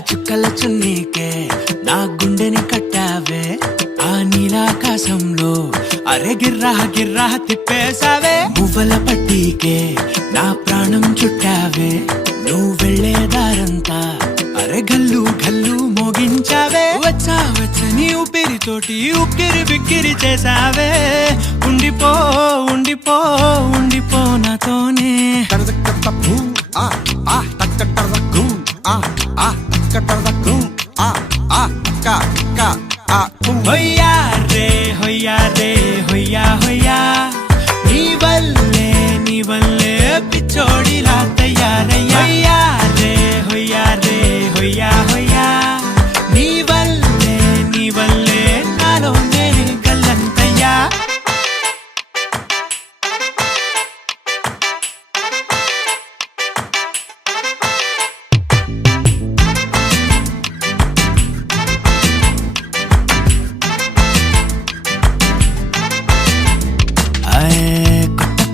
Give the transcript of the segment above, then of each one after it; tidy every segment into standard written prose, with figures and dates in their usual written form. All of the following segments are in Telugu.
చుక్కల చున్నీకే నా గుండెని కట్టావే ఆ నీలాకాశంలో అరే గిర్రా గిర్రా తిప్పేసావే మువ్వల పట్టీకే నా ప్రాణం చుట్టావే నువ్వు వెళ్లేదారంతా అరే గల్లు గల్లు మోగించావే వచ్చా వచ్చని ఊపిరితోటి ఉక్కిరి బిక్కిరి చేసావే ఉండిపో ఉండిపో ఉండిపో నాతోనే హొయ్యా రే హొయ్యా రే హొయ్యా హొయ్యా నీ వల్లే పిచ్చోడిలా తయారయ్యా రే హొయ్యా రే హొయ్యా హొయ్యా నీ వల్లే నాలోనే గల్లంతయ్యా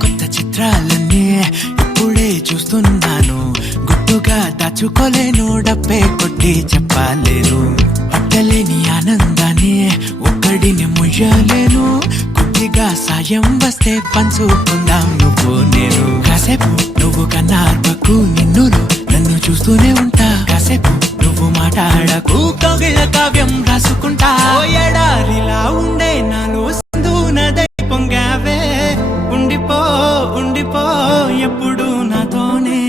కొత్త చిత్రాలన్నీ ఇప్పుడే చూస్తున్నాను గుట్టుగా దాచుకోలేను డబ్బే కొట్టి చెప్పలేను పట్టలేని ఆనందాన్ని ఒక్కడిని ముయ్యలేను కొద్దిగా సాయం వస్తే పంచుకుందాం నువ్వు నేను కాసేపు నువ్వు కన్నార్పకు నిన్నులు నన్ను చూస్తూనే ఉంటా కాసేపు నువ్వు మాట్లాడకు కవిల కావ్యం రాసుకుంటా ఎడారిలా ఉండే నాలో నదై పొంగావే ఉండిపో ఉండిపో ఎప్పుడు నాతోనే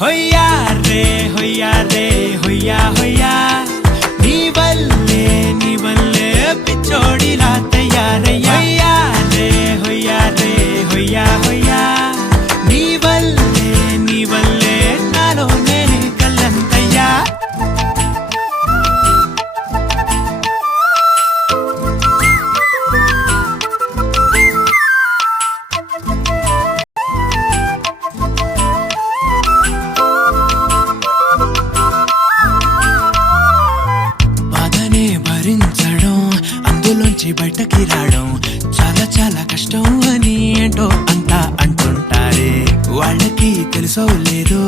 హొయ్యా రే హొయ్యా రే హొయ్యా హొయ్యా నీ వల్లే పిచ్చోడిలా తయారయ్యా రే హొయ్యా రే హొయ్యా హొయ్యా నీ వల్లే నాలోనే కల్లంతయ్యా అందులోంచి బయటకి రావడం చాలా చాలా కష్టం అని ఏంటో అంతా అంటుంటారే వాళ్ళకి తెలుసో లేదో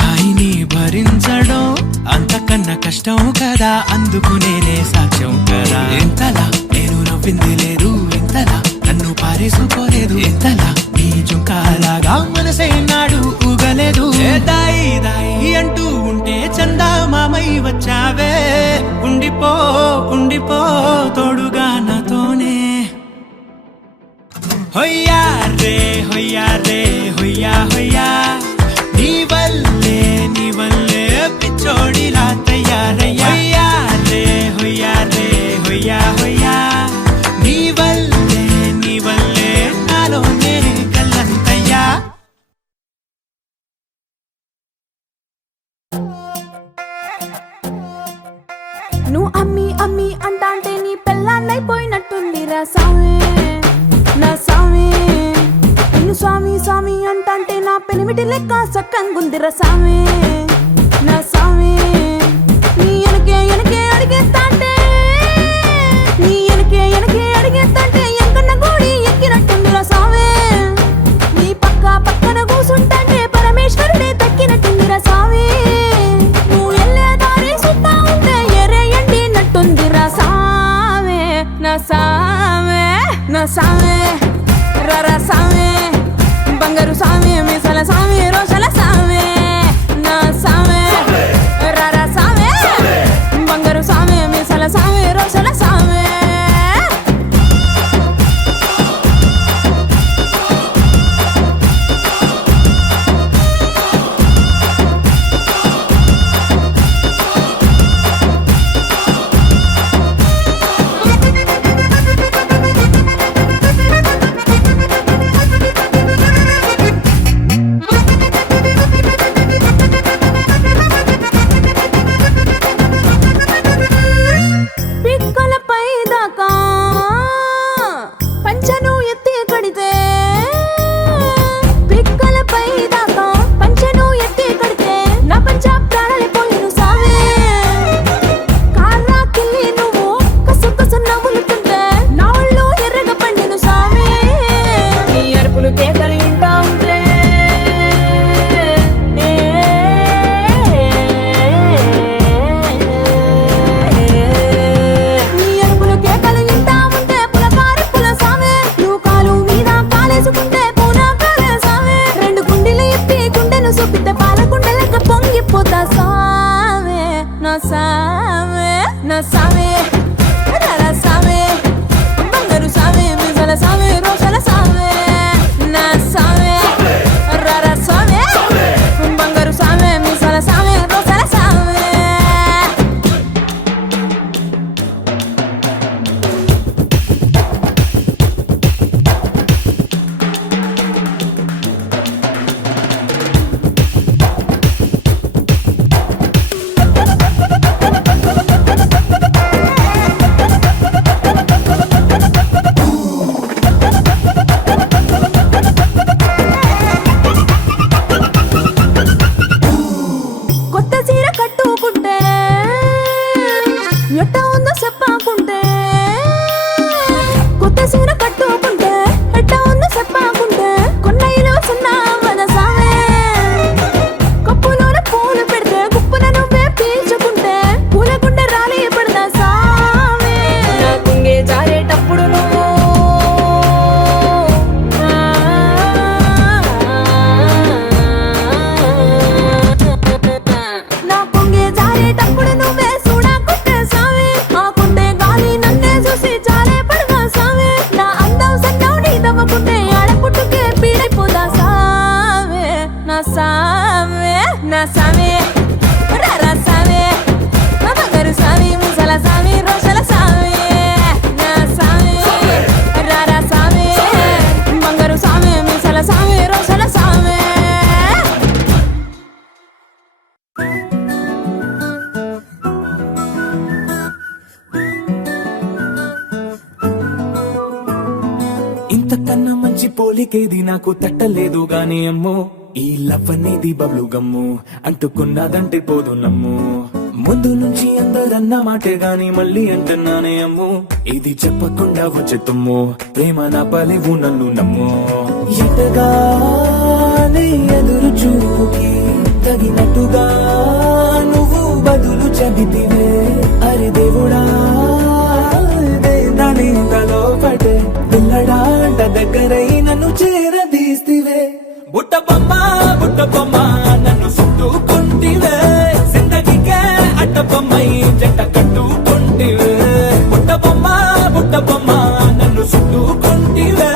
హాయిని భరించడం అంతకన్నా కష్టం కదా అందుకు నేనే సాక్ష్యం కదా ఎంతలా నేను నవ్వింది లేదు ఎంతలా నన్ను పారేసుకోలేదు ఎంతలా నీ జుంకాలాగా మనసే నాడు ఊగలేదు దాయి దాయి అంటూ ఉంటే చందా మామై వచ్చావే ఉండిపో ఉండిపో తోడుగా నాతోనే హొయ్యా రే హొయ్యా రే హొయ్యా హొయ్యా నీ వల్లే పిచ్చోడిలా తయారయ్యా రే హొయ్యా రే హొయ్యా హొయ్యా నీ వల్లే నాలోనే కల్లంతయ్యా నువ్వు అమ్మి అమ్మి అంటాంటే నీ పెళ్ళాన్నైపోయినట్టుంది రా సామి నా సామి నిన్ను స్వామి స్వామి అంటాంటే నా పెనిమిటి లెక్క సక్కంగుంది రా సామి నా సామి నీ ఎనకే అడిగేస్తాంటే నీ ఎనకే అడిగేస్తాంటే ఎంకన్న గోడి ఎక్కినట్టుంది రా సామి నీ పక్కన కూసుంటాంటే పరమేశ్వరుడే దక్కినట్టుంది రా సామి నువ్వు ఎల్లే దారి సుత్తా ఉంటే ఎర్రయండి నట్టుంది రా సామి నా సామి నా సామి రరా సామి బంగారు సామి మీసల సామి రోషల సామి నా సామి రరా సామి బంగారు సామి మీసల సామి రోషల సామి రారా సామి నా బంగారు సామి ముసల సామి రోషల సామి నా సామి రారా సామి బంగారు సామి ముసల సామి రోషల సామి ఇంతకన్నా మంచి పోలికేది నాకు తట్టలేదు గాని అమ్మో ఈ లవ్ అనేది బబ్లు గమ్ము అంటుకున్నదంటే పోదు నమ్ము ముందు నుంచి అందరన్న మాటే గాని మళ్ళీ అంటున్నానే అమ్ము ఇది చెప్పకుండా వచ్చే తుమ్ము ప్రేమ నా పలివు నన్ను నమ్ము ఎటగానే ఎదురు చూకి తగినట్టుగా నువ్వు బదులు చెబితివే అరే దేవుడా దాని తలో పడే పిల్లడాంట దగ్గరై నన్ను చేరదీస్తివే బుట్ట బొమ్మ నన్ను చుట్టుకుంటివే జిందగీకే అట్ట బొమ్మై జంట కట్టుకుంటివే బుట్ట బొమ్మ నన్ను చుట్టుకుంటివే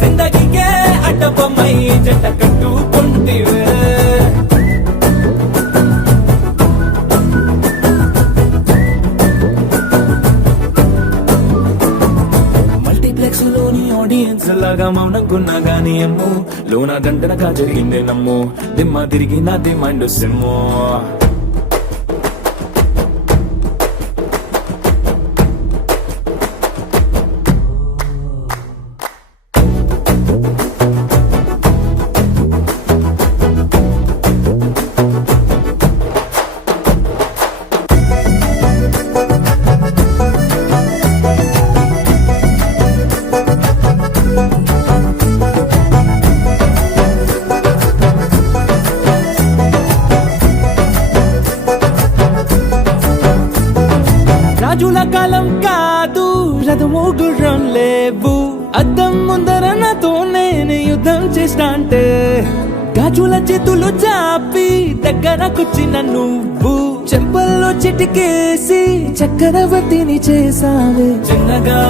జిందగీకే అట్ట బొమ్మై జంట కట్టుకుంటివే మల్టీప్లెక్స్ లోని ఆడియన్స్ లాగా మౌనంకున్నా గానీ అమ్ము లోన దండనగా జరిగిందే నమ్ము దిమ్మ తిరిగి నాదే మైండ్ సిమ్ము రాజుల కాలం కాదు రథము గుర్రం లేవు అద్దం ముందర నాతో నేను యుద్ధం చేస్తా అంటే గాజుల చేతులు చాపి దగ్గరకొచ్చిన నువ్వు చెంపల్లో చిటికేసి చక్రవర్తిని చేసావే చిన్నగా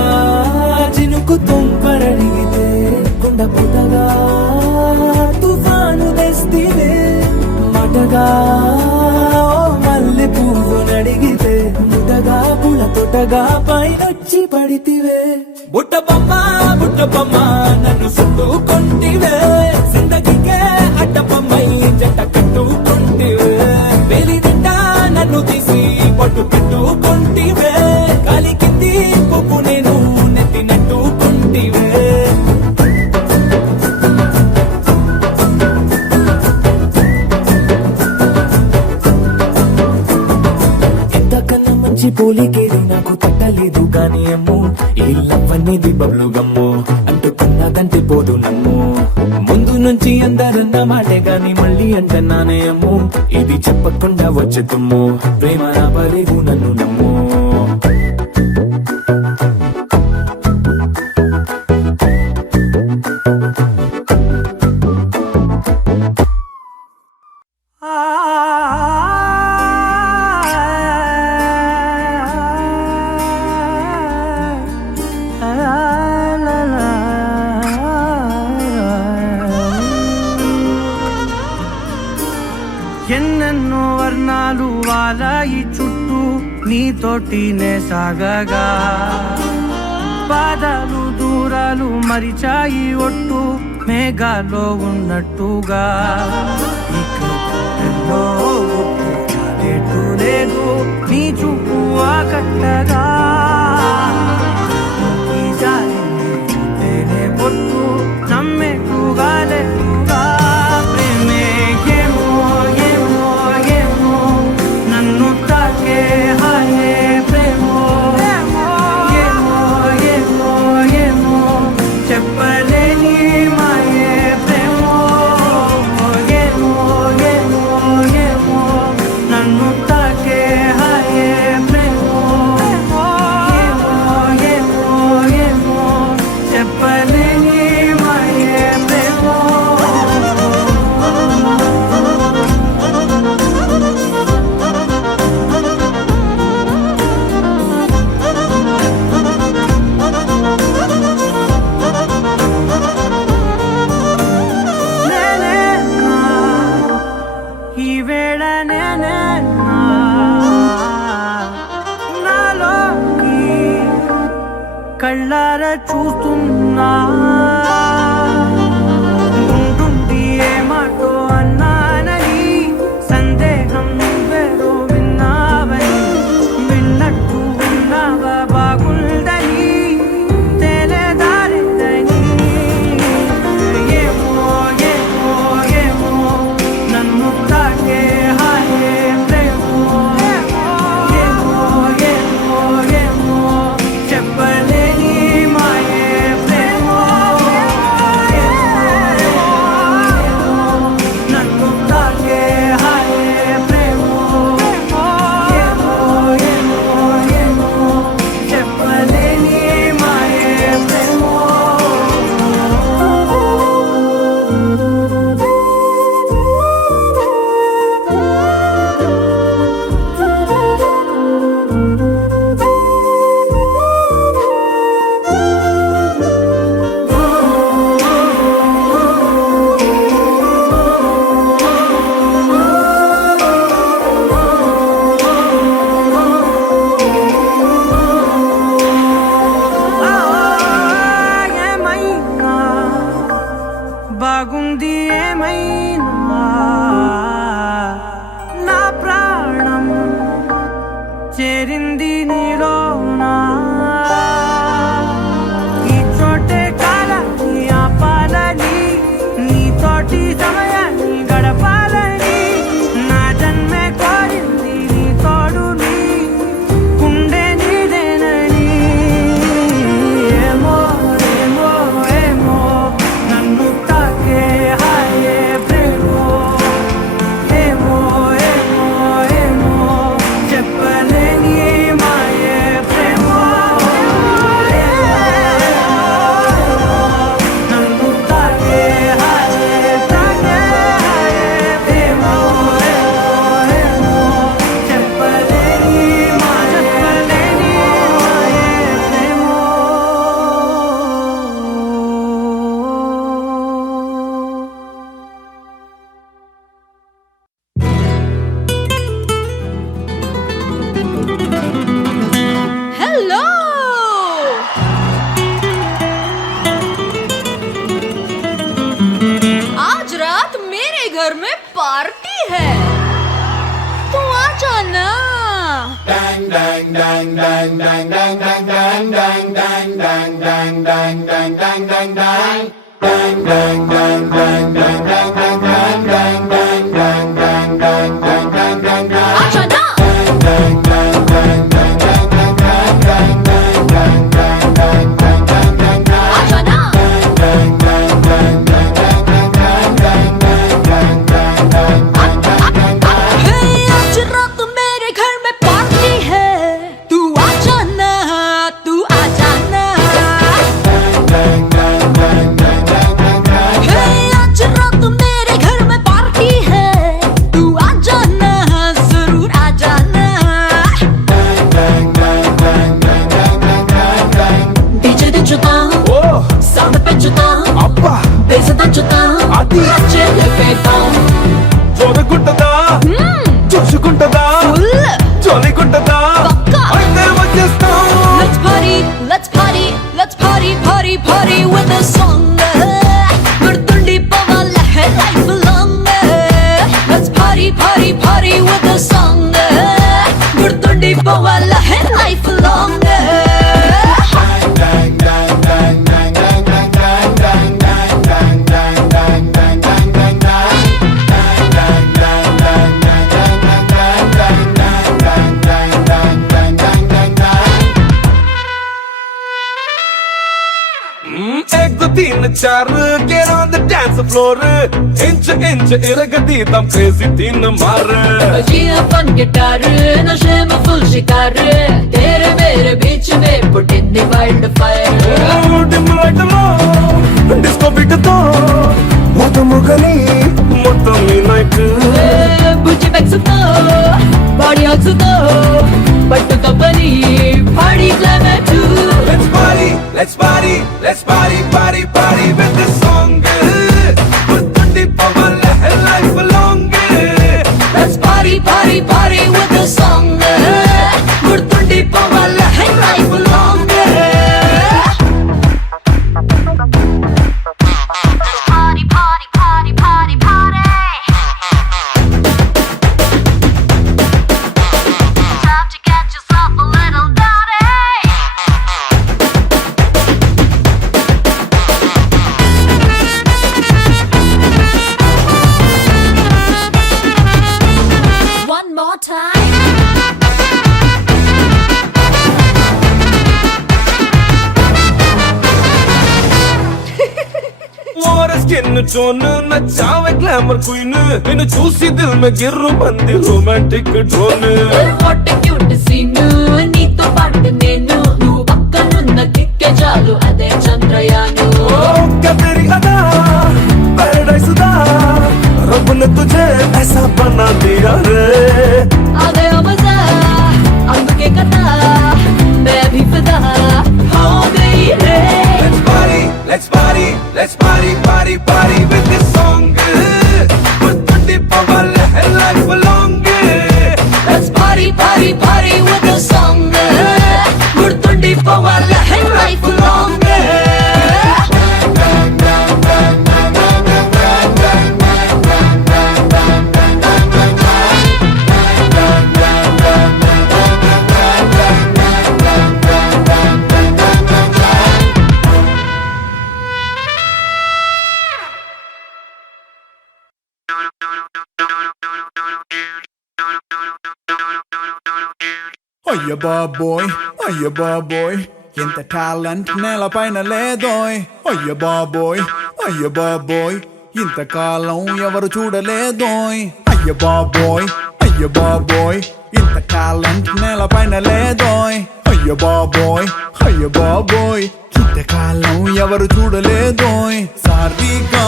చినుకు తుంపరడిగితే కుండ పుటగా తుఫాను తెస్తివే మాటగా మల్లె పువ్వు నడిగితే ముటగా పుల తొటగా పైనొచ్చి పడితివే బుట్ట బొమ్మ నన్ను చుట్టుకుంటివే జిందగీకే అడ్డ బొమ్మై జంట కట్టుకుంటివే వేలి నిండా నన్ను తీసి పట్టు పెట్టుకుంటివే కాలి కింది పువ్వు నేను నెత్తినట్టుకుంటివే పోలికేది నాకు తట్టలేదు గాని అమ్ము ఈ లవ్ అనేది బబ్లు గమ్ము అంటుకున్నదంటే పోదు నమ్ము ముందు నుంచి అందరన్న మాటే గాని మళ్ళీ అంటున్నానే అమ్ము ఇది చెప్పకుండా వచ్చే తుమ్ము ప్రేమ నా పలివు నన్ను నమ్ము ఎన్నెన్నో వర్ణాలు వాలాయి చుట్టూ నీతోటినే సాగగా పాదాలు దూరాలు మరిచాయి ఒట్టు మేఘాలో ఉన్నట్టుగా ఇక ఎన్నో చాలేటు లేదు నీ చూపు ఆకట్టగా ఈ జాలిని చూస్తేనే పొట్టు నమ్మేట్టుగా లేట్టుగా ప్రేమే ఏమో ఏమో ఏమో నన్ను తాకే హాయే ప్రేమో ఏమో ఏమో ఏమో చెప్పలేని మాయే ప్రేమో ఏమో ఏమో ఏమో నన్ను తాకే హాయే ప్రేమో ఏమో ఏమో ఏమో చెప్పలేని మాయే ప్రేమో నేనే నా ఈ వేళ నేనే నా కళ్ళారా చూస్తున్నా ఉంటుండి ఏమాటో అన్నానని సందేహం నువ్వేదో విన్నావని విన్నట్టు విన్నావా బాగుందని తెలియదారిద్దని ఏమో ఏమో ఏమో నన్ను తాకే హాయే ప్రేమో ఏమో ఏమో ఏమో చెప్పలేని మాయే ప్రేమో నన్ను తాకే హాయే ప్రేమో ఏమో ఏమో ఏమో చెప్పలేని మాయే ప్రేమో ఏమైనా బాగుంది ఏమైనా నా ప్రాణం చేరింది నీలోనా ఈ చోటే కాలాన్ని ఆపాలని నీతోటి సమయాన్ని గడపాలని నా జన్మే కోరింది నీ తోడుని గుండె నీదేనని ఏమో ఏమో ఏమో నన్ను తాకే హాయే ప్రేమో ఏమో ఏమో ఏమో చెప్పలేని మాయే ప్రేమో నన్ను తాకే హాయే ప్రేమో ఏమో ఏమో చెప్పలేని మాయే ప్రేమో हेलो आज रात मेरे घर में पार्टी है तू आ जाना आ जाना आ जाना हे, आज रात मेरे घर में पार्टी है तू आ जाना तू आ जाना हे, आज रात मेरे घर में पार्टी है तू आ जाना जरूर आ जाना डीजे దించుతా సౌండ్ పెంచుతా బేస్ దంచుతా నచ్చే లేపేద్దాం చూడకుంటదా చూసుకుంటదా చోలికుంటదా పక్కా. అయితే వచ్చేస్తాం Let's party, let's party, let's party, party, party with a song. గుర్తుండి పోవాలే life long. Let's party, party, party with a song. గుర్తుండి పోవాలే life long. एक दो तीन चार get on the dance floor इंच इंच इरगदीदम crazy तीन मार बजिया फन गिटार नशे में फुल शिकार तेरे मेरे बीच में put in the wildfire. Dim light లో డిస్కో బీట్ తో మొత్తం ముగలి మొత్తం ఈ నైట్ బుజ్జి బెక్సుతో బాడీ ఆక్సుతో పట్టుతో పని పాడి climax let's party let's party let's party party party with this song గుర్తుండి పోవాలే life long Let's party, party, party with the song. గుర్తుండి పోవాలే life long. और स्किन टोन नचावे ग्लैमर क्वीन నిన్ను చూసి దిల్ మే గిర్రు మంది romantic drone what cute scene నీతో పాటు నేను నువ్వు పక్కనున్న కిక్కే చాలు అదే చంద్రయాను क्या तेरी अदा पैराडाइज दा रब ने तुझे ऐसा बना दिया रे అదే మజా అందుకే కదా బేబీ ఫిదా హో గయి రే let's party let's party party party with this song put the power life along Let's party party party with the song గుర్తుండి పోవాల లైఫ్ లాంగ్ అయ్య బాబోయ్ ఎంత టాలెంట్ నేలపైన లేదోయ్ అయ్య బాబోయ్ ఇంతకాలం ఎవరు చూడలేదోయ్ అయ్య బాబోయ్ ఇంత టాలెంట్ నేలపైన లేదోయ్ అయ్య బాబోయ్ ఇంతకాలం ఎవరు చూడలేదోయ్ సారీగా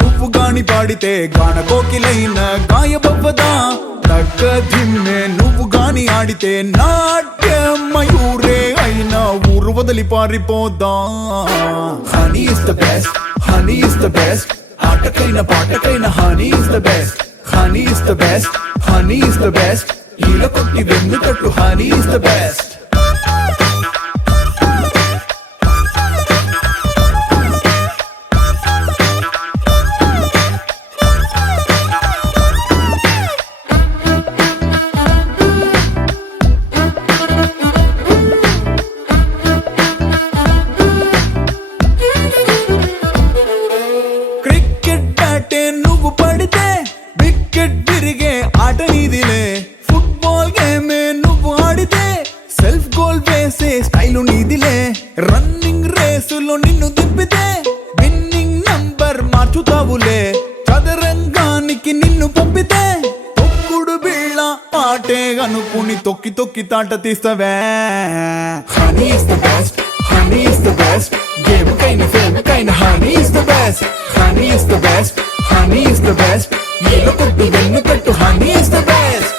నువ్వు గాని పాడితే గాన కోకిలైన గాయబవ్వదా తగ్గదిమ్మే నువ్వు గాని ఆడితే నాట్య మయూరే అయినా ఊరు వదిలి పారిపోదా హనీ ఇస్ ద బెస్ట్ ఆటకైన పాటకైన హనీ ఇస్ ద బెస్ట్ ఈల కొట్టి వెన్ను తట్టు honey is the best running రేసులో నిన్ను దిప్పితే విన్నింగ్ నంబర్ మార్చుతావులే చదరంగానికి నిన్ను పంపితే తొక్కుడు బిళ్ళ ఆటే అనుకుని తొక్కి తొక్కి తాట తీస్తావే honey is the best game కైన ఫేమ్ కైన హనీ ఇస్ ద బెస్ట్ ఈల కొట్టు వెన్ను కట్టు హనీ ఇస్ ద బెస్ట్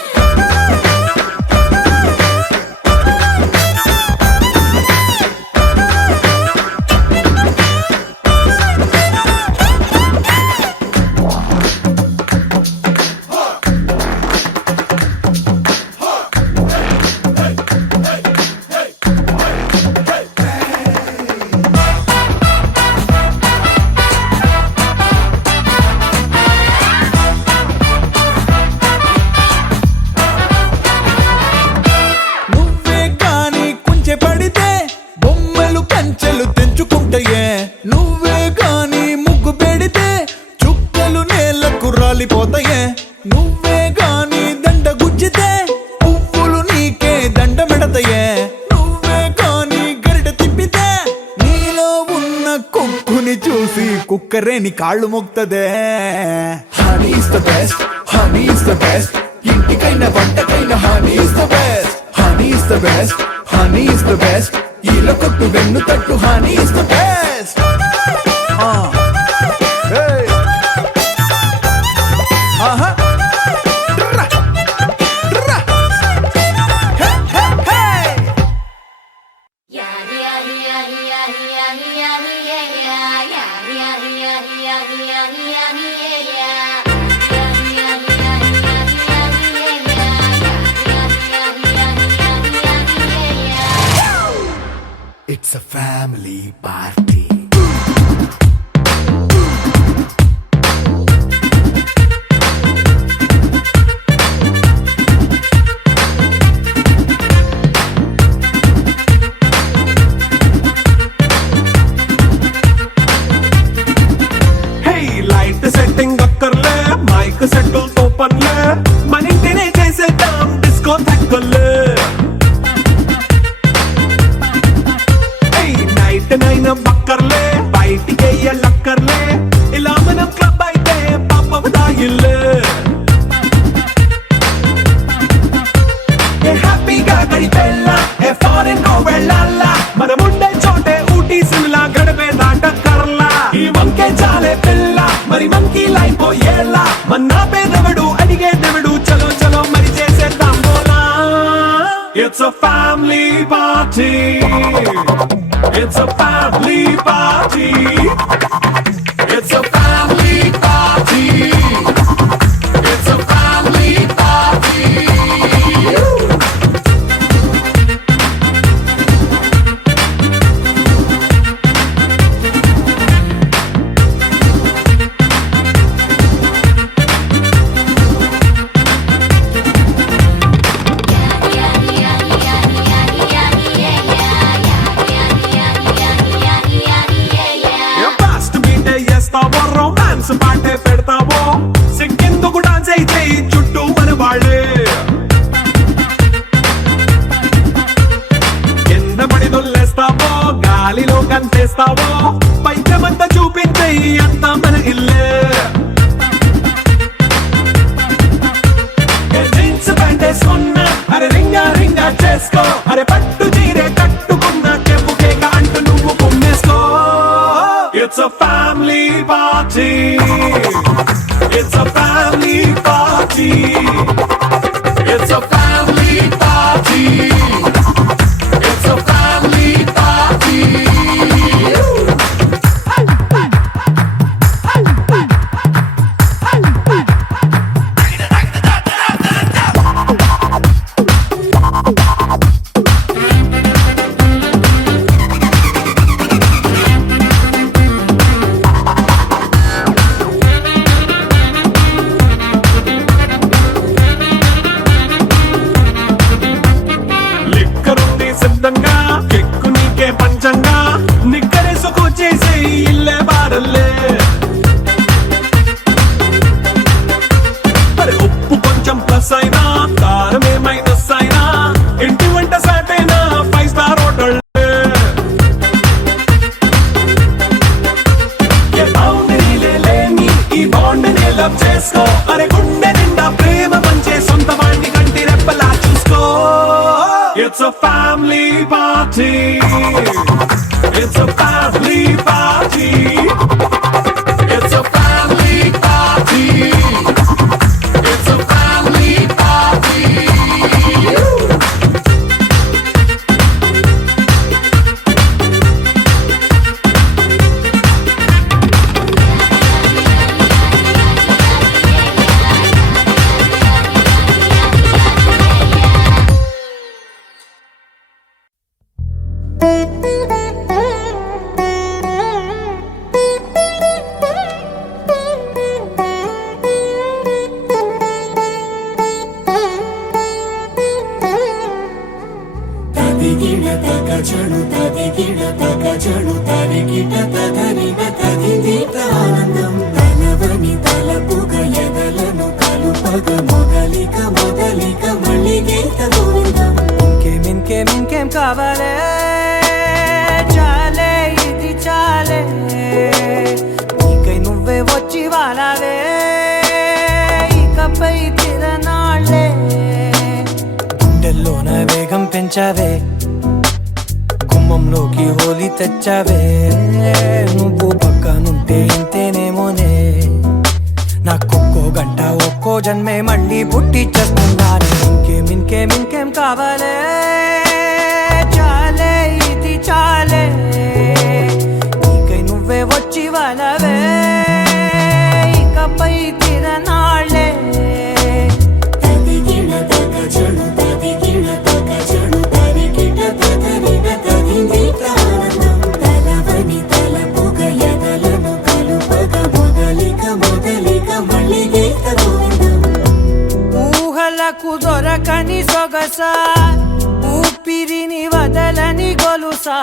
నువ్వే గాని ముగ్గు పెడితే చుక్కలు నేలకు రాలిపోతాయే నువ్వే గాని దండ గుచ్చితే పువ్వులు నీకే దండ మెడతాయే నువ్వే గాని గరిట తిప్పితే నీలో ఉన్న కుక్కుని చూసి కుక్కరేని కాళ్ళు మొక్తదే హనీ ఇస్ ద బెస్ట్ ఇంటికైన వంటకైన హనీ ఇస్ ద బెస్ట్ ఈల కొట్టు వెన్ను తట్టు honey is the best It's a family party. Hey, light setting అక్కర్లే మైక్ సెట్టిల్ తో పనిలే మన ఇంటినే చేసేద్దాం డిస్కో మరి మంకీ లైన్ పోయేలా మన్నా పేదవడు అడిగేదెవడు చలో చలో మరి చేసేద్దాం బోలా It's a family party It's a family party It's a family party It's a family party fast beat చేస్తావో రొమాన్స్ పాటే పెడతావో సిగ్గెందుకు డాన్స్ అయితే చుట్టూ మన వాళ్ళే కింద పడి దొల్లేస్తావో గాలిలో కంటేస్తావో పైకమంతా చూపించే అంతా మన ఇల్లే జీన్స్ ప్యాంట్ వేసుకున్నా అరే రింగా రింగా చేసుకో అరే పట్టు చీరే కట్టుకున్నా చెప్పు కేక అంటూ నువ్వు కుమ్మేసుకో It's a family party It's a family party It's a family party It's a family party లిక్కరుంది సిద్ధంగా కెక్కు నీకే పంచంగా నిక్కరేసుకు చేసే ఇల్లే బారల్లే మరి ఉప్పు కొంచెం ప్లస్ అయినా కారమే మైనస్ అయినా ఇంటి వంట సాటైనా 5 స్టార్ హోటల్ ఏ బౌండరీలే లేని ఈ బాండ్ని లవ్ చేసుకో అరే గుండె నిండా ప్రేమ పంచే సొంత వాణ్ణి కంటి రెప్పలా చూసుకో It's a family party It's a family party It's a family party It's a family party తదిగిడ తగచడు తదిగిడ తగచడు తరిగిట తదరిన తదిదీత ఆనందం తలవని తలపుగ ఎదలను కలుపగ మొదలిక మొదలిక మళ్ళీ గీత గోవిందం ఇంకేం కావాలే చాలే ఇది చాలే నీకై నువ్వే వచ్చి వాలావే ఇకపై తిరనాళ్ళే గుండెల్లోన వేగం పెంచావే గుమ్మంలోకి హోలీ తెచ్చావే నువ్వు పక్కనుంటే ఇంతేనేమోనే నాకొక్కో గంట ఒక్కో జన్మే మళ్ళీ పుట్టి చేస్తున్నాను ఇంకేం కావాలే చాలే ఇది చాలే నీకై నువ్వే వచ్చి వాలవే ఇకపై తిరనాళ్ళే తదిగిడ తగచడు తదిగిడ తగచడు తరిగిట తదరిన తదిదీత ఆనందం తలవని తలపుగ ఎదలను కలుపగ మొదలిక మొదలిక మళ్ళీ గీత గోవిందం ఊహలకు దొరకని సొగస ఊపిరిని వదలని గొలుసా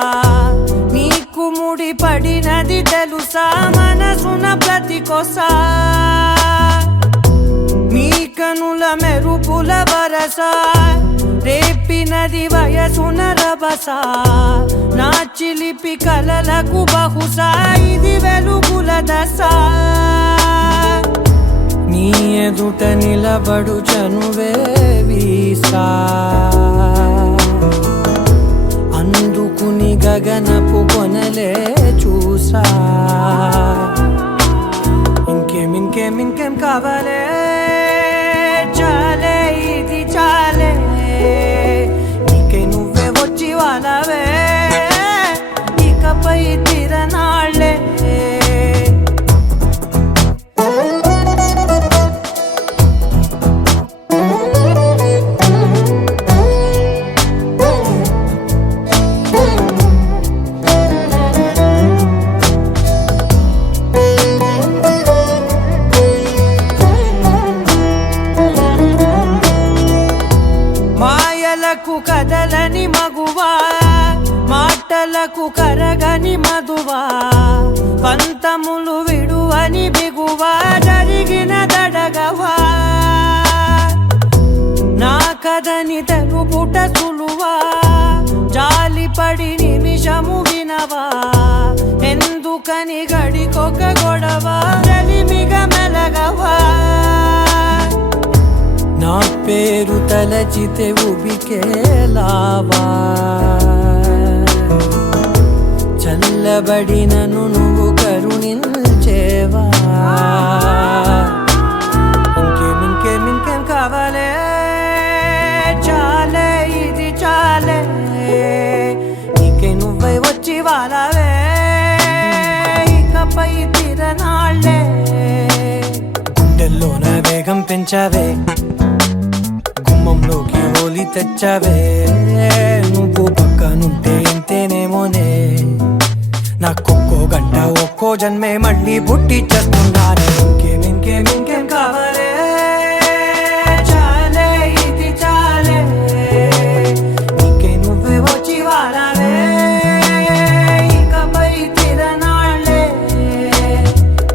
నీకు ముడి పడినది తెలుసా మనసున ప్రతి కొసా నీ కనుల మెరుపుల వరస రేపినది వయసున రభస నా చిలిపి కలలకు బహుశా ఇది వెలుగుల దశ నీ ఎదుట నిలబడు చనువే వీసా అందుకుని గగనపు కొనలే చూసా మాటకు కదలని మగువా మాటలకు కరగని మధువా పంతములు విడువని బిగువా జరిగిన దడగవా నా కదని తెలుపుట సులువా జాలిపడి నిమిషము వినవా ఎందుకని గడికొక గొడవ రలిమిగ మెలగవా నా పేరు తలచితే ఉబికేలావా చల్లబడినను నువ్వు కరుణించేవా ఇంకేం కావాలే చాలే ఇది చాలే నీకే నువ్వై వచ్చి వాలవే ఇకపై తిరనాళ్ళే గుండెల్లోన వేగం పెంచావే గుమ్మంలోకి హోలీ తెచ్చావే నువ్వు పక్కనుంటే ఇంతేనేమోనే నాకొక్కో గంట ఒక్కో జన్మే మళ్ళీ పుట్టి చేస్తున్నానే ఇంకేం కావాలే చాలే ఇది చాలే నీకే నువ్వే వచ్చి వారాలే ఇకపై తిరనాళ్ళే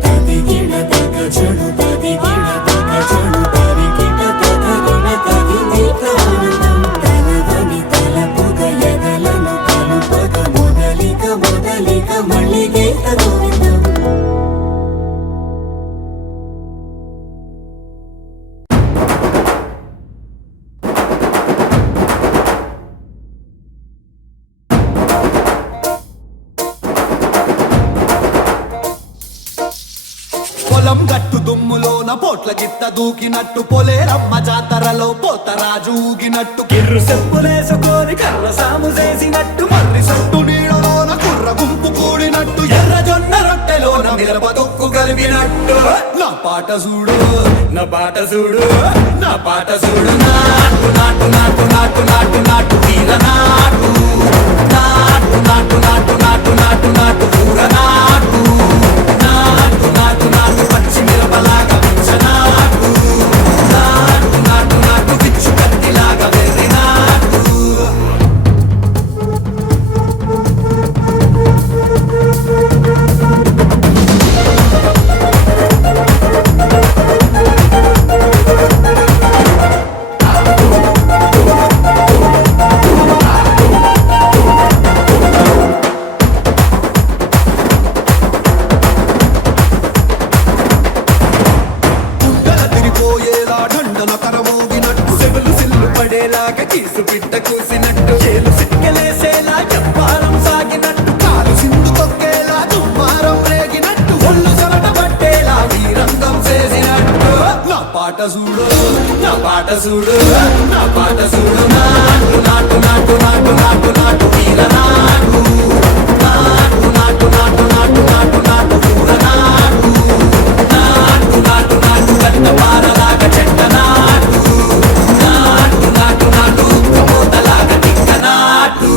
తదిగిన తగ చెడు తదిగిన తగ చెడు తరిగిన తదరిన తదిగిన ఆనందం తలవని తలపుగ ఎదలను కలుపగ మొదలిక మళ్ళీ గీత గోవిందం పొలం గట్టు దుమ్ములోన పోట్ల గిత్త దూకినట్టు పొలేరమ్మ జాతరలో పోతరాజు ఊగినట్టు కిర్రు చెప్పులేసుకొని కర్ర సాము చేసినట్టు మర్రి సొట్టు నీడలోన కుర్ర గుంపు కూడినట్టు ఎర్ర జొన్న రొట్టెలోన మిరప దొక్కు కలిపినట్టు నా పాట చూడు నా పాట చూడు నా పాట చూడు నాటు నాటు నాటు నాటు నాటు నాటు తీర నాటు నాటు నాటు నాటు నాటు నాటు నాటు కూర నాటు నాటు నాటు నాటు పచ్చి మిరపలాగా పిచ్చ నాటు నాటు నాటు నాటు పిచ్చు కత్తిలాగా వెర్రి నాటు గుడ్డల తిరిపోయేలా ఢండన కరమోగినట్టు చెవులు సిల్లు పడేలాగా కీసు పిట్ట కూసినట్టు చేలు సిక్కలేసేలా చెప్పారం సాగినట్టు కాలు సింధు తొక్కేలా దుమ్మారం రేగినట్టు ఒళ్ళు చెమట పట్టేలా వీరంగం చేసినట్టు నా పాట చూడు నా పాట చూడు నా పాట చూడు నాటు నాటు నాటు నాటు నాటు నాటు వీర నాటు నాటు నాటు నాటు నాటు నాటు నాటు కూర నాటు నాటు నాటు నాటు గట్ట పారలాగా చెట్ట నాటు నాటు నాటు నాటు కమోతలాగా టిక్క నాటు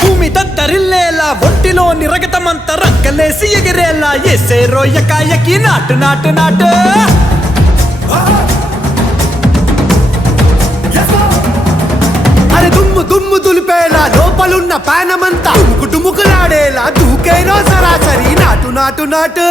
భూమి తత్తరిల్లేలా ఒంటిలోని రగతమంతా రక్కలేసి ఎగిరేలా ఎసే రోయకాయకి నాటు నాటు నాటు అరే దుమ్ము దుమ్ము దులిపేలా లోపలున్న పానమంతా డుముకులాడేలా దూకేరో సరాసరి నాటు నాటు నాటు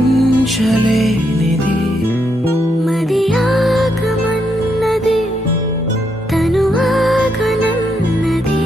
వివరించలేనిది. మది ఆగమన్నది తను ఆగనన్నది.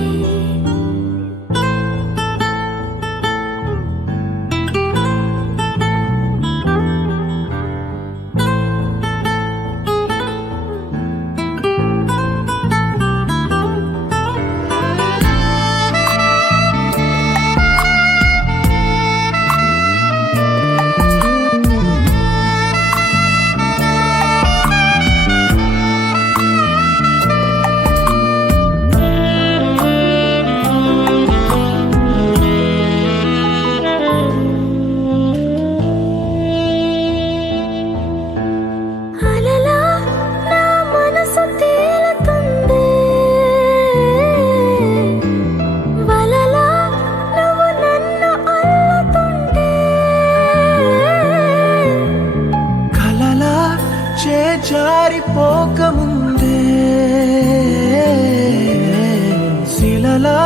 అలలా నా మనసు తేలుతుంది, వలలా నువ్వు నన్ను అల్లుతుంటే. కలలా చేజారిపోకముందే శిలలా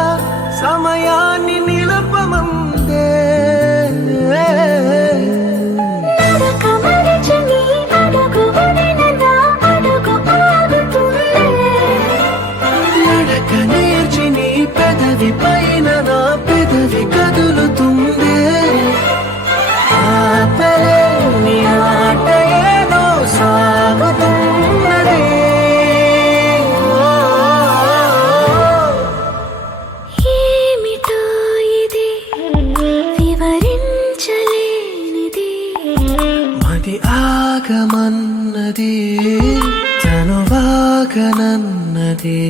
సమయాన్ని నిలపమందే. నడక మరిచి నీ అడుగు వదిన నా అడుగు ఆగుతుందే. నడక నేర్చి నీ పెదవి పైన నా పెదవి కదులుతుందే. ఆపలేని ఆట ఏదో సాగుతున్నదే. ఏమిటో ఇది వివరించలేనిది. మది ఆగమన్నది తను వాగనన్నది.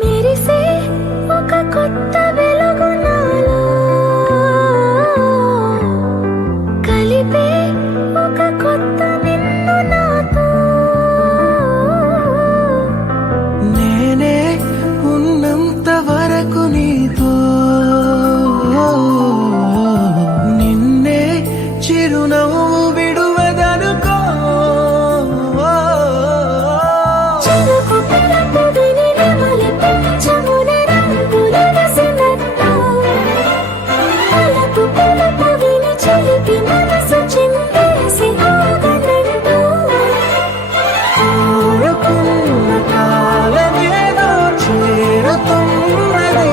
మెరిసే ఒక కొత్త వెలుగు నాలో, కలిపే ఒక కొత్త నిన్ను నాతో. నేనే ఉన్నంత వరకు నీతో, నిన్నే చిరునవ్వు విడువదనుకో. చిరుకు పిలుపు విని నెమలి పింఛమున రంగులెగసినట్టు, అలపు పిలుపు విని చిలిపి మనసు చిందేసి ఆగనంటూ. కోరుకున్న కాలమేదో చేరుతున్నది.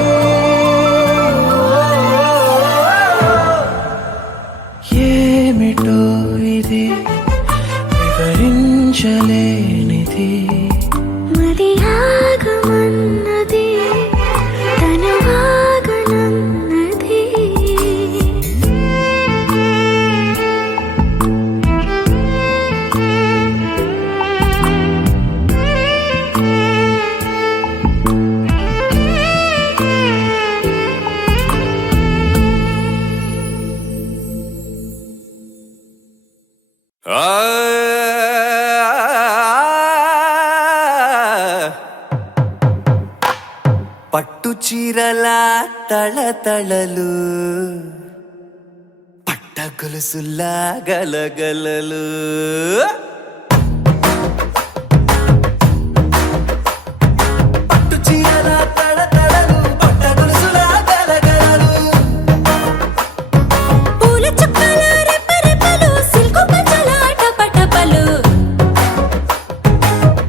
ఏమిటో ఇది వివరించలేనిది. మది ఆగమన్నది తను ఆగనన్నది. పట్టు చీరల తళతళలు, పట్ట గొలుసుల్లా గలగలలు. పట్టు చీరల తళతళలు, పట్ట గొలుసుల్లా గలగలలు. పూల చుక్కల రెపరెపలు, సిల్కు పంచల టపటపలు,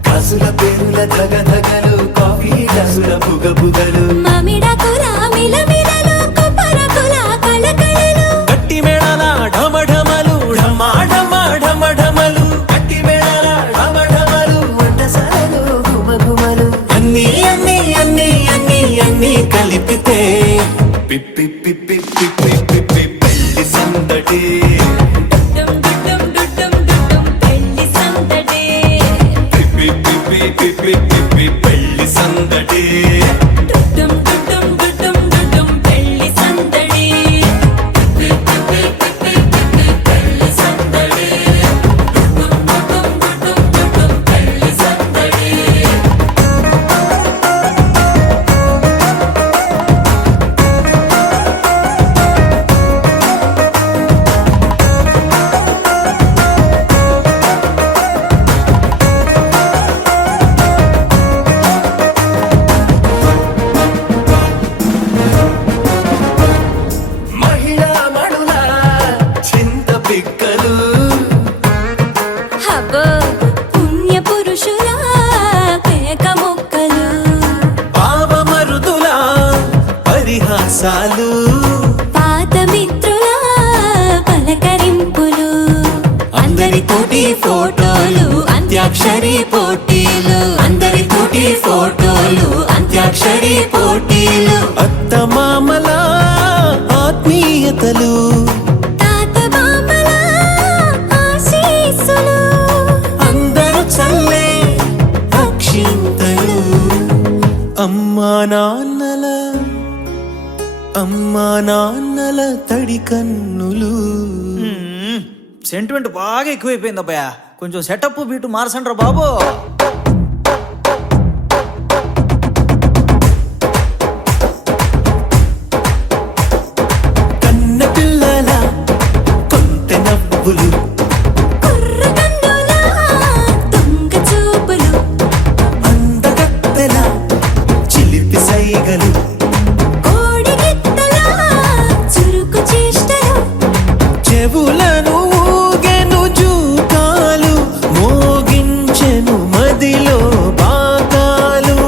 కాసుల పేరుల ధగధగలు, కాఫీ గ్లాసుల బుగబుగలు. మామిడాకుల మిలమిలలు, కొబ్బరకుల కళకళలు, గట్టి మేళాల ఢమఢమలు, ఢమాఢమఢమఢమలు. గట్టి మేళాల ఢమఢమలు, వంటసాలలు ఘుమఘుమలు. అన్నీ అన్నీ అన్నీ అన్నీ అన్నీ కలిపితే పిప్పి పిప్పి పిప్పి పిప్పి పెళ్లి సందడి. డుడ్డుం డుడ్డుం డుడ్డుం డుడ్డుం పెళ్లి సందడి. పిప్పి పిప్పి పిప్పి పిప్పి పెళ్లి సందడి. డుడ్డుం డుడ్డుం డుడ్డుం డుడ్డుం పెళ్లి సందడి. పిప్పి పిప్పి పిప్పి సెంటిమెంట్ బాగా ఎక్కువైపోయింది అబ్బాయా, కొంచెం సెటప్ బీటు మార్చండ్రా బాబు. కన్న పిల్లల కొంత నవ్వులు కుర్రకన్నులా దొంగ చూపులు అందగత్తెల చిలిపి సైగలు కోడిగిత్తలా చురుకు చేష్టలు చెవులను ఊగెను జూకాలు మోగించెను మదిలో బాకాలు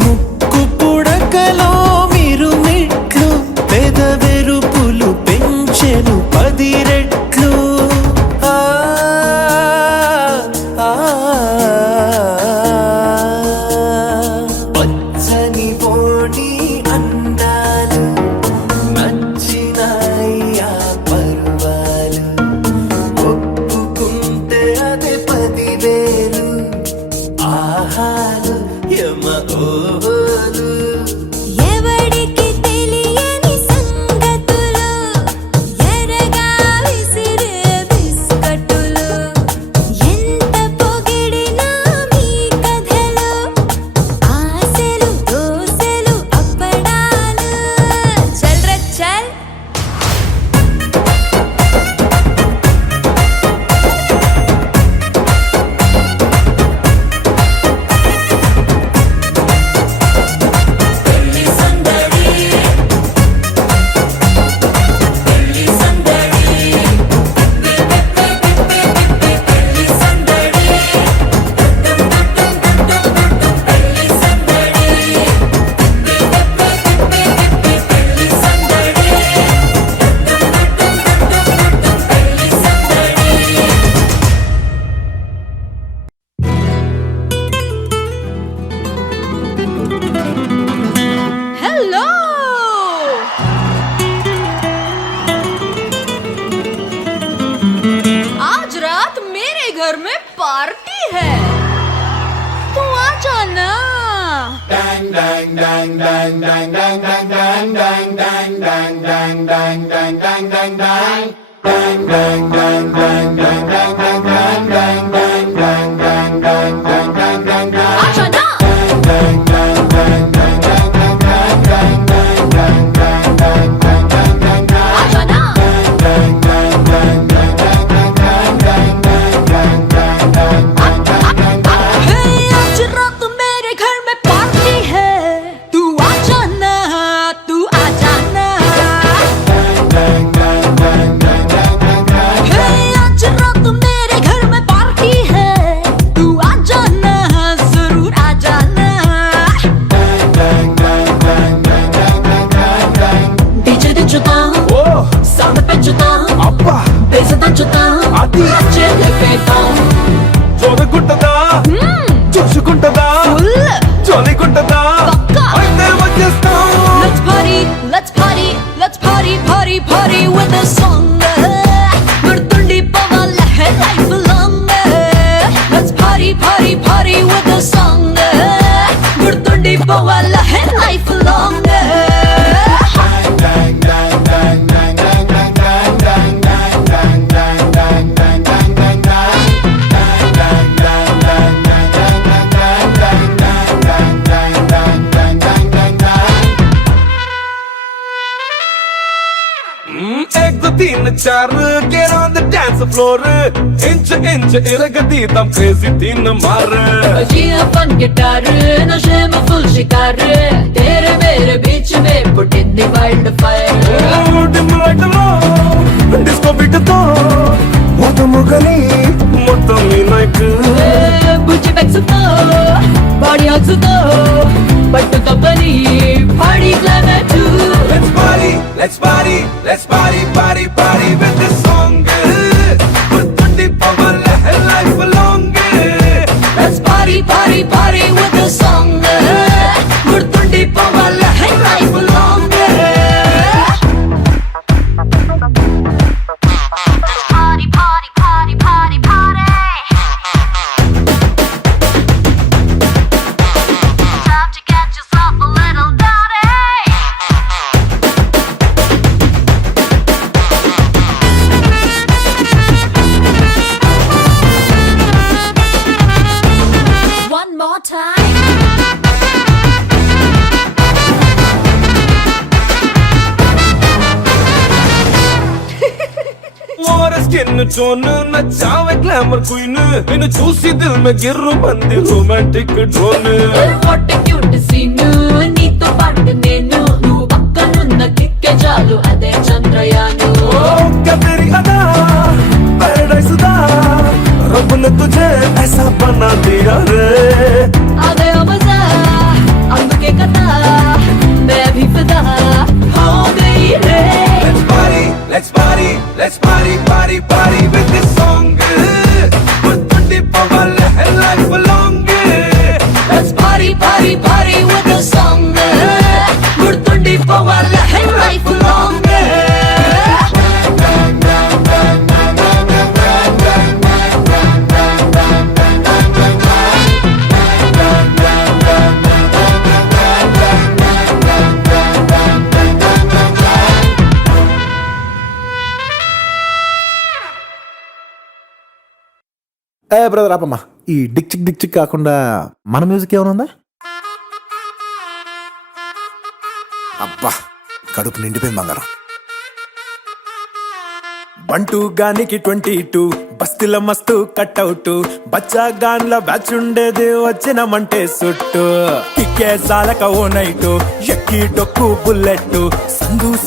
ముక్కు పుడకలో మిరుమిట్లు పెదవెరుపులు పెంచెను 10 రెట్లు ఆ, ఆ, పచ్చని పోటీ అందాలు నచ్చినాయ్యా పరువాలు ఒప్పుకుంటే అదే 10,000 ఆహాలు యమ ఓహోలు ఎవడికి తెలియని సంగతులు ఎరగా విసిరే బిస్కట్టులు ఎంత పొగిడినా మీ కథలు ఆశలు దోశలు అప్పడాలు చల్ రే చల్ పెళ్లి సందడి పెళ్లి సందడి పెళ్లి సందడి పెళ్లి సందడి పెళ్లి సందడి हेलो आज रात मेरे घर में पार्टी है, तू आ जाना. आ जाना. आ जाना. हे, आज रात मेरे घर में पार्टी है, तू आ जाना, तू आ जाना. हे, आज रात मेरे घर में पार्टी है, तू आ जाना, जरूर आ जाना. डीजे దించుతా సౌండ్ పెంచుతా బేస్ దంచుతా నచ్చే లేపేతా చూడకుంటదా చూసుకుంటదా చోలికుంటదా పక్కా. అయితే వచ్చేస్తాం. Let's party, let's party, let's party, party, party with a song. గుర్తుండి పోవాలే life long. Let's party, party, party with a song. గుర్తుండి పోవాలే life long. एक दो तीन चार get on the dance floor. इंच इंच इरगदीतम crazy तीन मार. जिया फन गिटार नशे में फुल शिकार, तेरे मेरे बीच में पुटिंदी वाइल्ड फायर. డిమ్ లైట్ లో డిస్కో బీట్ తో మొత్తముగని మొత్తం ఈ నైట్. బుజ్జి బెక్స్ తో బాడీ ఆక్స్ తో పట్టు తప్పని పాడి climate. Let's party, let's party, let's party, party, party with this song. గుర్తుండి పోవాలే life long. Let's party, party, party with the song. గుర్తుండి పోవాలే life long. స్కిన్ టోన్ నచ్చావే గ్లామర్ క్వీన్ నిన్ను చూసి దిల్ మే గిర్రు మంది romantic drone what cute scene నీతో పాటు నేను నువ్వు పక్కనున్న కిక్కే చాలు అదే చంద్రయాను तेरी अदा पैराडाइज दा रब ने तुझे ऐसा बना दिया रे అదే మజా అందుకే కదా मैं भी फिदा हो गई रे let's party let's party party party with this song put the power life along let's party party party with the song గుర్తుండి పోవాల life long ఏ బ్రదర్ ఆపమ్మా, ఈ డిక్ చిక్ కాకుండా మన మ్యూజిక్ ఏమైనా ఉందా? అబ్బా కడుపు నిండిపోయింది బంగారం. బంటూ గానికి 22 బస్తిల మస్తు కట్అవుట్ బచ్చా గాన్ల బ్యాచ్ ఉండేది వచ్చినమంటే సుట్టు కిక్కే సాలక ఓ నైటు ఎక్కి డొక్కు బుల్లెట్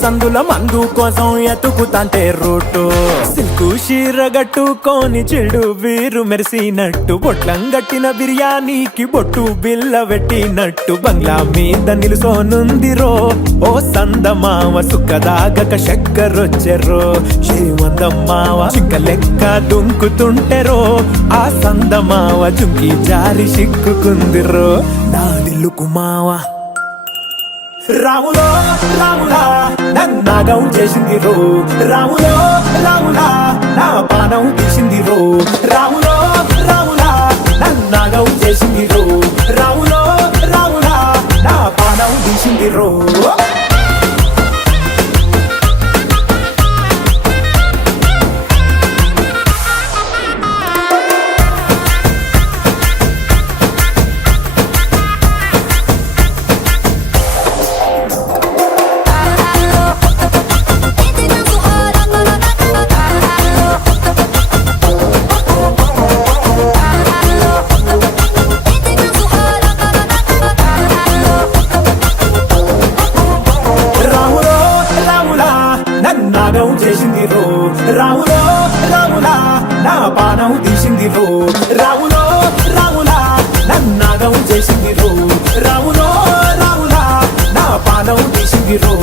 సందుల మందు కోసం ఎతుకుతాంటే రూటు సిల్కు షీరగట్టుకోని చెడు వీరు మెరిసినట్టు బొట్లం గట్టిన బిర్యానీకి బొట్టు బిల్ల పెట్టినట్టు బంగ్లా మీద నిలుసోనుందిరో ఓ సందమావ సుక్కదాగక చక్కరొచ్చెరో శ్రీమందమ్మావ చిక్క లెక్క దుంకుతుంటెరో ఆ సందమావ జుంకి జారి సిక్కుకుందిరో నాదిల్లుకు మావ రాములో రాములా నన్నాగం చేసింది రో రాములో రాములా నా పానం తీసింది రో రాములో రాములా నన్నాగం చేసింది రో రాములో రాములా నా పానం తీసింది రో చేసింది రో రాములో రాములా నా పానం తీసింది రో రాములో రాములా నన్నాగం చేసింది రో రాములో రాములా నా పానం తీసింది రో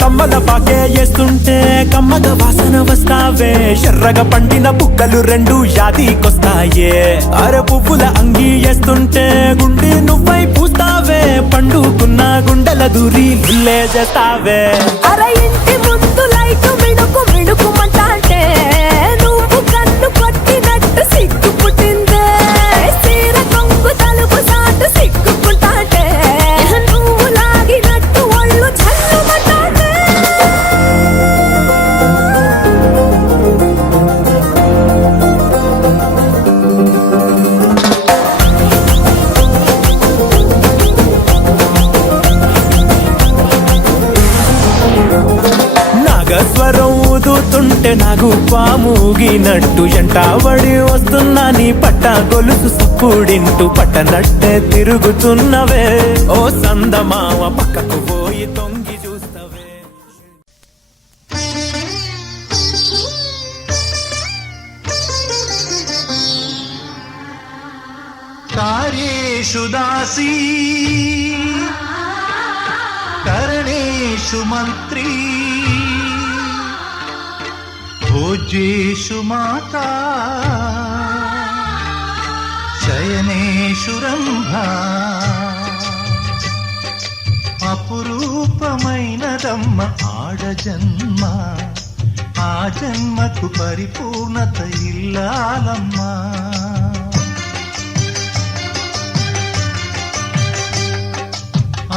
తమ్మల పాకే వేస్తుంటే కమ్మగ వాసన వస్తావే ఎర్రగా పండిన బుక్కలు రెండు యాదికొస్తాయే అర పువ్వుల అంగి వేస్తుంటే గుండె నువ్వై పూస్తావే పండుకున్న గుండెల దూరి లిల్లే చేస్తావే అరే ఇంటి ముందు లైట్ మిడుకు మిడుకుమంటే నువ్వు కన్ను కొట్టినట్టు సిగ్గు పుట్టిందే సీర కొంగు తలుపు సాటు సిగ్గుకుంటాంటే నువ్వు లాగినట్టు ఒళ్ళు చల్లుమంటాంటే నాగస్వరం ఊదుతుంటే నాకు పాముగినట్టు ఎంటావడి వస్తున్నా నీ పట్ట గొలుసు సప్పుడింటూ పట్టనట్టే తిరుగుతున్నవే ఓ సందమావ పక్కకు పోయి తొంగి చూస్తవే कार्येषु दासी करणेषु मन्त्री भोज्येषु माता शयनेषु रम्भा అపురూపమైనదమ్మ ఆడజన్మ జన్మకు పరిపూర్ణత ఇల్లాలమ్మా.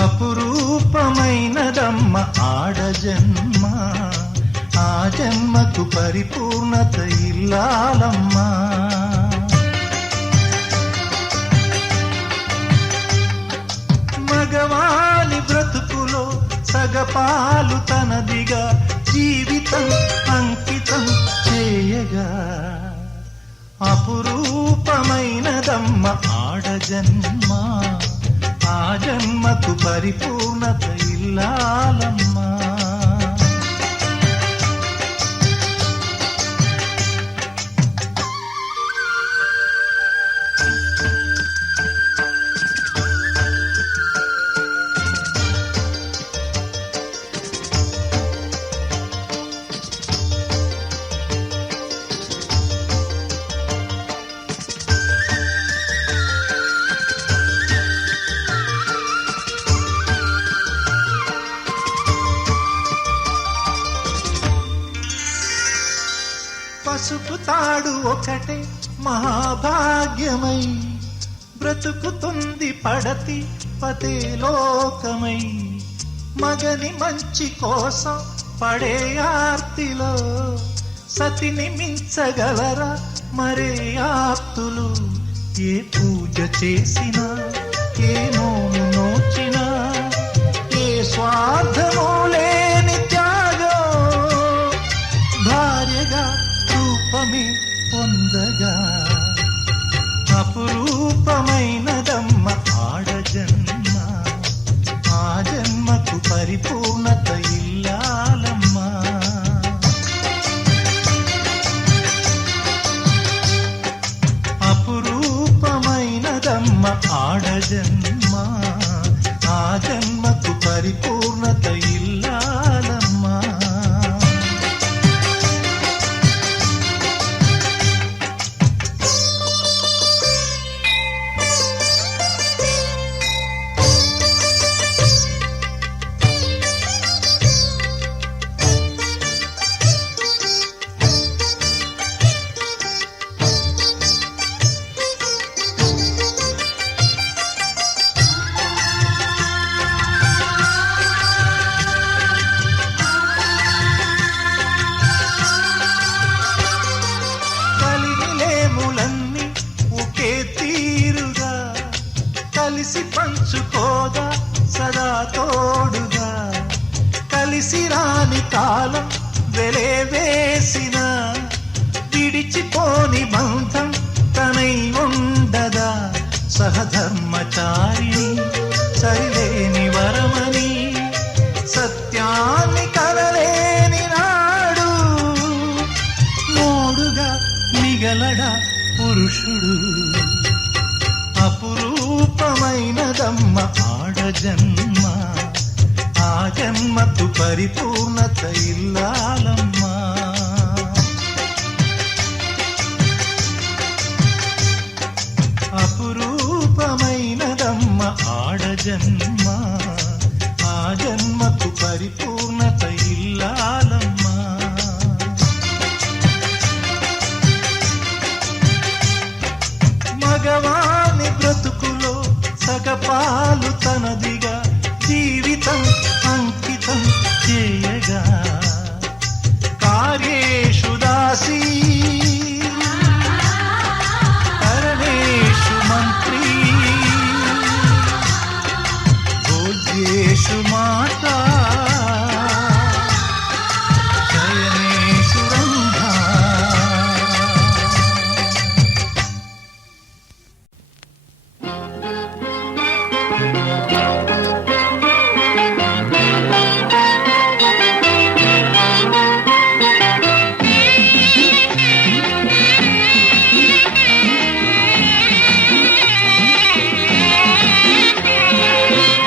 అపురూపమైనదమ్మ ఆడజన్మ, ఆ జన్మకు పరిపూర్ణత ఇల్లాలమ్మా. మగవాని బ్రతుకులో సగపాలు తనదిగా జీవితం అంకితం చేయగా, అపురూపమైనదమ్మ ఆడజన్మ, ఆ జన్మకు పరిపూర్ణత ఇల్లాలమ్మా. పసుపు తాడు ఒకటే మహాభాగ్యమై, బ్రతుకుతుంది పడతి పతే లోకమై. మగని మంచి కోసం పడే ఆర్తిలో సతిని మించగలరా మరే ఆప్తులు. ఏ పూజ చేసినా ఏ నోము నోచినా, ఏ స్వార్థమూ లేని త్యాగం భార్యగా రూపమే పొందగా. అపురూపమైనదమ్మ ఆడజన్మ, ఆ జన్మకు పరిపూర్ణత ఇల్లాలమ్మా. అపురూపమైనదమ్మ ఆడజన్మ, ఆ జన్మకు పరిపూర్ణత ఇల్లాలమ్మా. కలిసి పంచుకోగా సదా తోడుగా, కలిసి రాని కాలం వెలే వేసిన, విడిచిపోని బంధం తనై ఉండదా. సహధర్మచారిణి సరిలేని వరమని, సత్యాన్ని కలలేని నాడు మోడుగా మిగలడా పురుషుడు. అపురూపమైనదమ్మ ఆడజన్మ, ఆ జన్మకు పరిపూర్ణత ఇల్లాలమ్మా. అపురూపమైనదమ్మ ఆడజన్మ, ఆ జన్మకు పరిపూర్ణత ఇల్లాలమ్మా. మగవాని బ్రతుకులో సగపాలు తనదిగా జీవితం అంకితం చేయగా, కార్యేషు దాసీ కరణేషు మంత్రీ, భోజ్యేషు మాతా శయనేషు రంభా.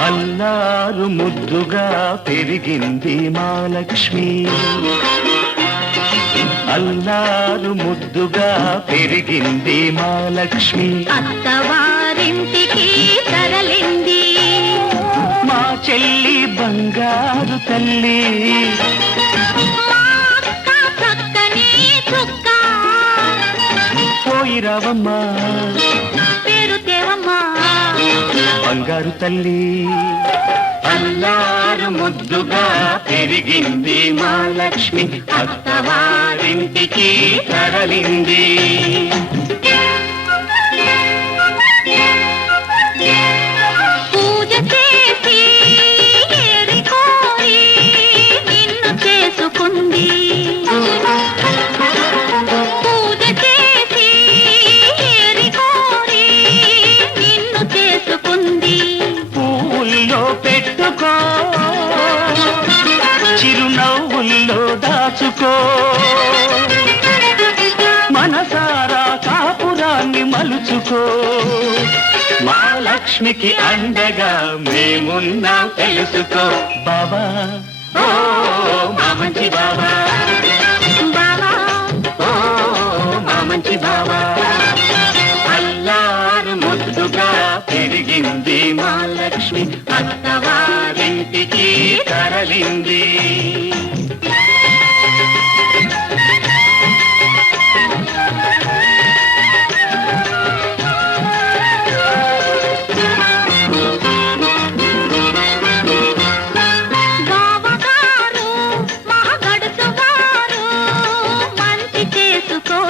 అల్లారు ముద్దుగా పెరిగింది మా లక్ష్మి, అల్లారు ముద్దుగా పెరిగింది మా లక్ష్మి. అత్తవారింటికి తరలింది మా చెల్లి బంగారు తల్లి, మా అక్క ప్రక్క పుట్టావమ్మా పేరు దేవమ్మా బంగారు తల్లి అల్లారు ముద్దుగా పెరిగింది మా లక్ష్మి అత్తవారింటికి తరలింది పూజ చేసి ఏరి కోరి నిన్ను చేసుకుంది పూజ చేసి ఏరి కోరి నిన్ను చేసుకుంది పూల్లో పెట్టుకో చిరునవ్వుల్లో దాచుకో మనసారా కాపురాన్ని మలుచుకో మా లక్ష్మికి అండగా మేమున్నాం తెలుసుకో బాబా ఓ మా మంచి బాబా బావా ఓ మా మంచి బాబా అల్లారు ముద్దుగా పెరిగింది మా లక్ష్మి అత్తవారింటికి తరలింది బావగారు మహగడుసు గారు మంచి చేసుకో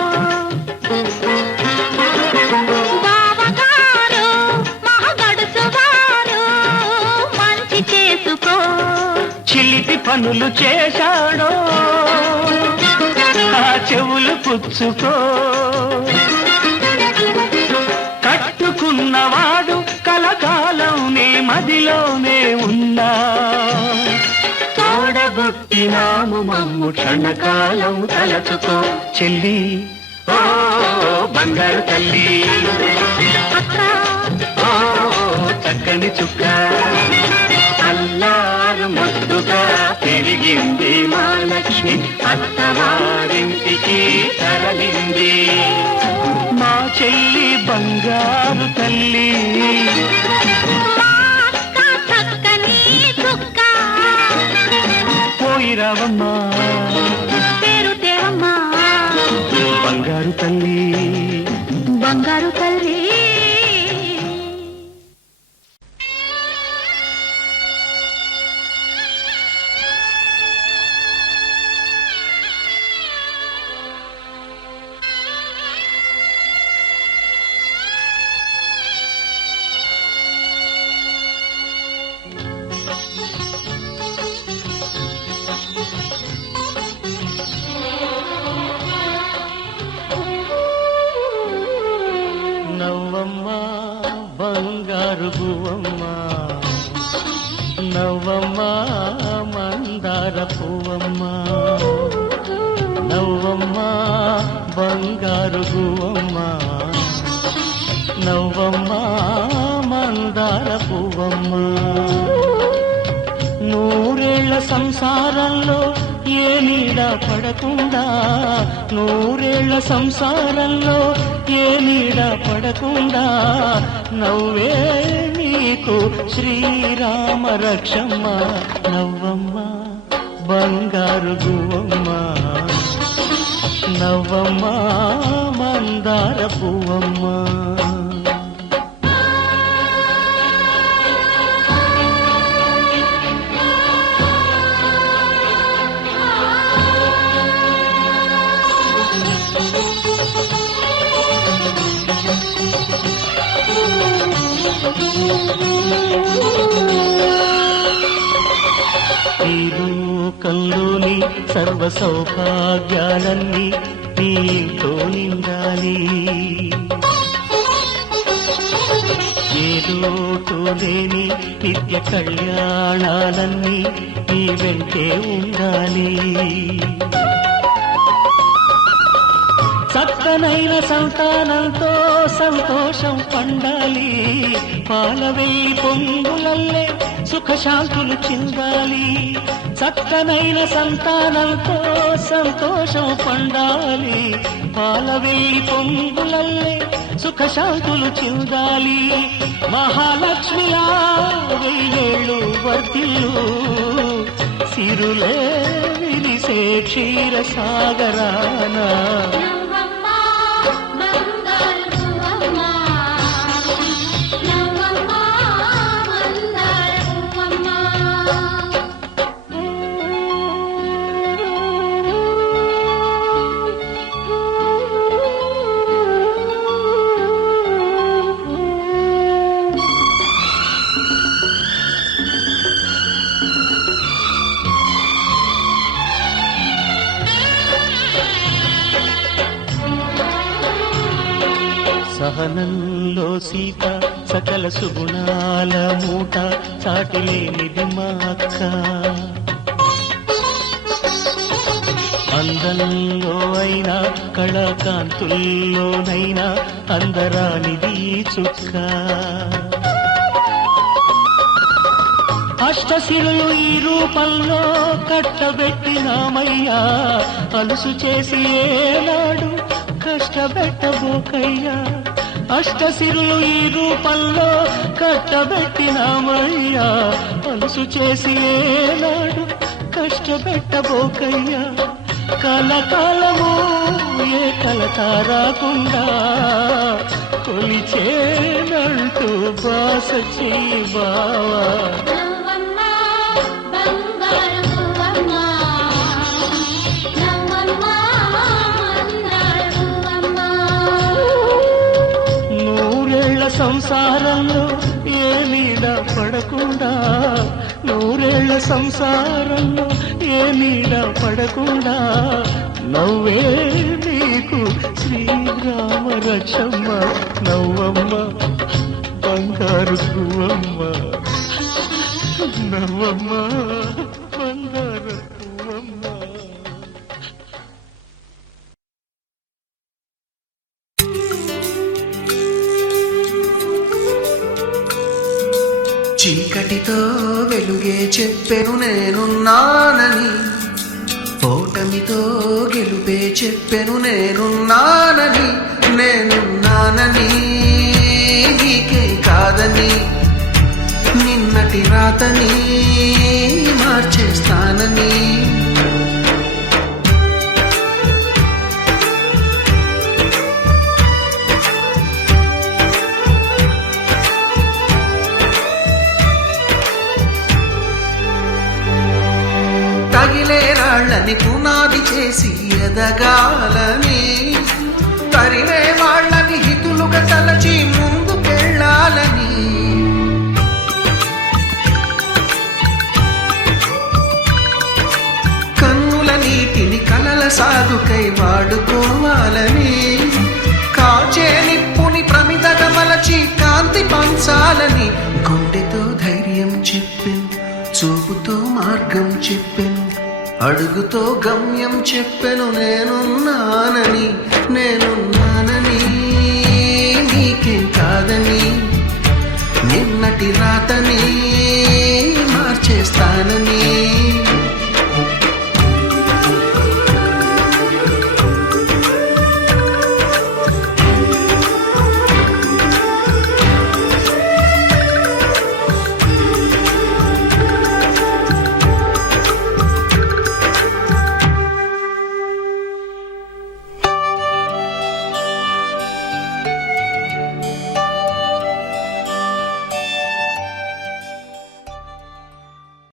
బావగారు మహగడుసు గారు మంచి చేసుకో చిలిపి పనులు చేశాడో ఆ చెవులు పుచ్చుకో కట్టుకున్నవాడు కలకాలం నీ మదిలోనే ఉన్నా తోడబుట్టినాము మమ్ము క్షణకాలం తలచుకో చెల్లి ఓ బంగారు తల్లి అక్క ఓ చక్కని చుక్క అల్లారు ముద్దుగా పెరిగింది మా లక్ష్మి అత్తవారింటికి తరలింది మా చెల్లి బంగారు తల్లి మా అక్క చక్కని చుక్క పోయిరావమ్మా పేరు దేవమ్మా బంగారు తల్లి బంగారు తల్లి నవ్వమ్మా బంగారు గువ్వమ్మా నవ్వమ్మా మందార పువ్వమ్మా నవ్వమ్మా బంగారు గువ్వమ్మా నవ్వమ్మా మందార పువ్వమ్మా నూరేళ్ల సంసారంలో ఏ నీడ పడకుండా నూరేళ్ల సంసారంలో ఏ నీడ పడకుండా నవ్వే నీకు శ్రీరామ రక్షమ్మ నవ్వమ్మ బంగారు గువ్వమ్మ నవ్వమ్మ మందార పువ్వమ్మ ఈ లోకంలోని సర్వ సౌభాగ్యాలన్నీ నీతో నిండాలి ఏ లోటు లేని నిత్య కళ్యాణాలన్నీ నీ వెంటే ఉండాలి చక్కనైన సంతానంతో సంతోషం పండాలి పాలవెల్లి పొంగులల్లే సుఖశాంతులు చిందాలి చక్కనైన సంతానంతో సంతోషం పండాలి పాలవెల్లి పొంగులల్లే సుఖశాంతులు చిందాలి మహాలక్ష్మిలా వెయ్యేళ్ళు వర్తిల్లు సిరులే విరిసే క్షీర సాగరాన నవ్వమ్మ బంగారు సహనంలో సీత సకల సుగుణాల మూట చాటిలేనిది మా అక్క అందంలో అయినా కళాకాంతుల్లోనైనా అందరానిది చుక్క అష్టశిరులు ఈ రూపంలో కట్టబెట్టినామయ్యా అలుసు చేసి ఏనాడు కష్టపెట్టబోకయ్యా అష్టశిరులు ఈ రూపంలో కట్టబెట్టినామయ్యా అలుసు చేసి ఏనాడు కష్టపెట్టబోకయ్యా కలకాలము ఏ కలత రాకుండా కొలిచేనంటూ బాస చెయ్యి బావా నూరేళ్ల సంసారంలో ఏ నీడ పడకుండా నూరేళ్ల సంసారంలో ఏ నీడ పడకుండా నవ్వే నీకు శ్రీరామ రక్షమ్మ నవ్వమ్మ బంగారు పువ్వమ్మ నవ్వమ్మ బంగారు పువ్వమ్మ చీకటితో వెలుగే చెప్పెను నేనున్నానని ఓటమితో గెలుపే చెప్పెను నేనున్నానని నేనున్నానని నీకే కాదని నిన్నటి రాతని మార్చేస్తానని తగిలే రాళ్ళని పునాది చేసి ఎదగాలని తరిమే వాళ్ళని హితులుగా తలచి ముందుకెళ్ళాలని కన్నుల నీటిని కలల సాగుకై వాడుకోవాలని కాచే నిప్పుని ప్రమిదగా మలచి కాంతి పంచాలని గుండెతో ధైర్యం చెప్పెను చూపుతో మార్గం చెప్పెను అడుగుతో గమ్యం చెప్పెను నేను